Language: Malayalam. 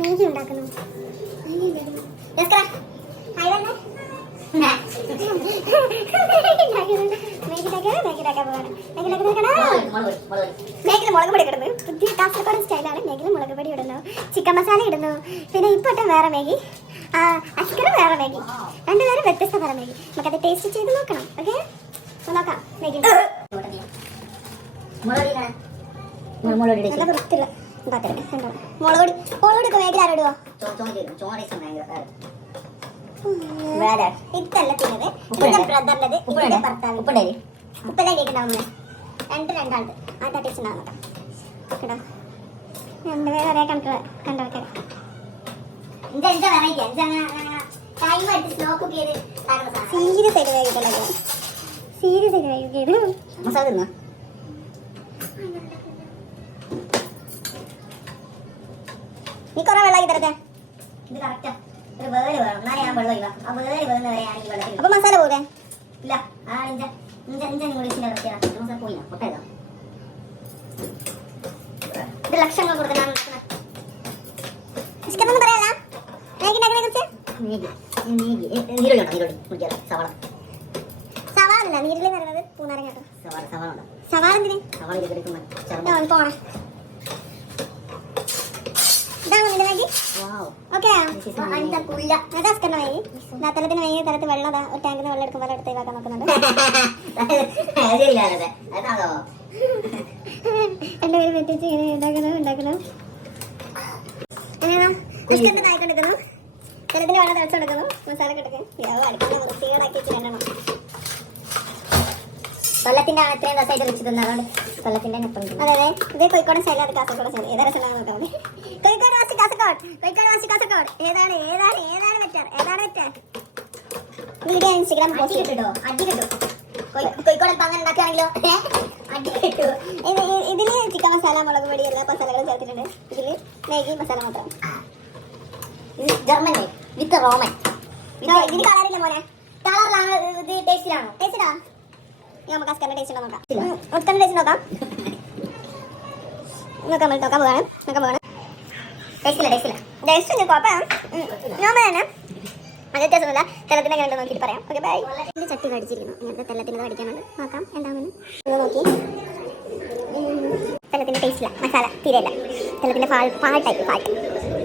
മേഗി ഉണ്ടാക്കുന്നു. മേഗിൽ മുളക് പൊടി ഇടുന്നു. പുതിയ കാസർഗോഡ് സ്റ്റൈലാണ്. മേഗിൽ മുളക് പൊടി ഇടുന്നു, ചിക്കൻ മസാല ഇടുന്നു. പിന്നെ ഇപ്പോട്ടെ വേറെ മേഗി, അഷ്കരം വേറെ മേഗി, രണ്ടുപേരും വ്യത്യസ്ത വേറെ മേഗി. നമുക്കത് ടേസ്റ്റ് ചെയ്ത് നോക്കണം. ഓക്കെ, നോക്കാം. മേഗി മുളക് പൊടി മേഗിൽ ആരോടുവോ? ഇതല്ല തിന്നത്, ഇതിന്റെ ബ്രദറിൻ്റെത്, ഇതിന്റെ ഭർത്താവ്. ഉപ്പെല്ലാം കേൾക്കുന്നുണ്ടാവും. രണ്ടാളുണ്ട്. ആ ടേസ്റ്റ് ഉണ്ടാവും കേട്ടോ. രണ്ടുപേരും ഒരേ കണക്ക് കണ്ടവർക്ക് സീരിയസ് ആയിട്ട് വേഗിട്ടല്ലോ. സീരിയസ് ആയിട്ട് വേഗിട്ടത് മസാല തിന്നോ? നീ കുറെ വെള്ളമാക്കി തരട്ടെ. ഇത് കറക്റ്റാ. ഒരു വേര് വേണം, എന്നാലേ ഞാൻ വെള്ളം ഒഴിവാ. ആ വേര് വേറുന്നവരെയാണെങ്കിൽ വെള്ളത്തിൽ. അപ്പൊ മസാല പോകെ ഇല്ല. ആ പോയില്ല പൊട്ടേതാ. ഇത് ലക്ഷങ്ങൾ കൊടുക്കണം. ഇഷ്ടമൊന്നും പറയാല. സവാള നീരില് പറയുന്നത് പൂനാരങ്ങ കേട്ടോ. സവാള എന്തിന് പോണേ? ഇതാണോ നിന്റെ മാഗി? ഓക്കെ, തലത്തിന് വൈകി തലത്ത് വെള്ളം ഒരു ടാങ്കിൽ നിന്ന് വെള്ളം എടുക്കും. വെള്ളം എടുത്ത് ഇതാക്കാൻ നോക്കുന്നുണ്ട്. രണ്ടുപേരും വെറ്റിച്ച് ഇങ്ങനെ ഉണ്ടാക്കണം. ആയിക്കൊണ്ടിരിക്കുന്നു. തലത്തിന് വെള്ളം തിളച്ചെടുക്കുന്നു. മസാല കിടക്കും. അടുപ്പിന്റെ വൃത്തികേടാക്കി വെച്ചിട്ടുണ്ടോ? കൊല്ലത്തിന്റെ ആണ് ഇത്രയും ദിവസമായിട്ട് വെച്ച് തിന്നതുകൊണ്ട് കൊല്ലത്തിന്റെ അതെ അതെ. ഇത് കോഴിക്കോട് സ്റ്റൈൽ, അത് കാസർഗോഡ് സ്റ്റൈൽ. ഏതാ രസം നോക്കാൻ മതി. കോഴിക്കോട് വാസി കാസർഗോഡ്. ഏതാണ് വീഡിയോ ഇൻസ്റ്റാഗ്രാം പോസ്റ്റ് കിട്ടോ? അടി കിട്ടും. കോഴിക്കോട് അങ്ങനെ ഉണ്ടാക്കുകയാണെങ്കിലോ അടി കിട്ടും. ഇതില് ചിക്കൻ മസാല, മുളക് പൊടി, എല്ലാ മസാലകളും ചേർത്തിട്ടുണ്ട്. ഇതില് മാഗി മസാല മാത്രം. ഇത് ജർമ്മൻ വിത്ത് റോമൻ. ഇതിന് കളറില്ല മോനെ. കളറിലാണ് ഇത്. ടേസ്റ്റിലാണോ? ടേസ്റ്റിലാ. നമുക്ക് അസ്കറിന്റെ ടേസ്റ്റ് ഉണ്ടോ നോക്കാം. അസ്കറിന്റെ ടേസ്റ്റ് നോക്കാം പോവാണ്. ടേസ്റ്റില്ല. ടേസ്റ്റ് കുഴപ്പമാണ്. നോർമൽ തന്നെ. അത് വ്യത്യാസമൊന്നുമില്ല. തെല്ലത്തിന് എങ്ങനെ നോക്കിയിട്ട് പറയാം. Okay bye. ഇതിന്റെ ചട്ടി കടിച്ചിരിക്കുന്നു. ഇങ്ങനത്തെ തെല്ലത്തിന് കടിക്കാനുണ്ട്. നോക്കാം എന്താണെന്ന്. നോക്കി തെല്ലത്തിന്റെ ടേസ്റ്റില്ല. മസാല തീരെയല്ല. തെല്ലത്തിന്റെ പാൽ ടൈപ്പ്.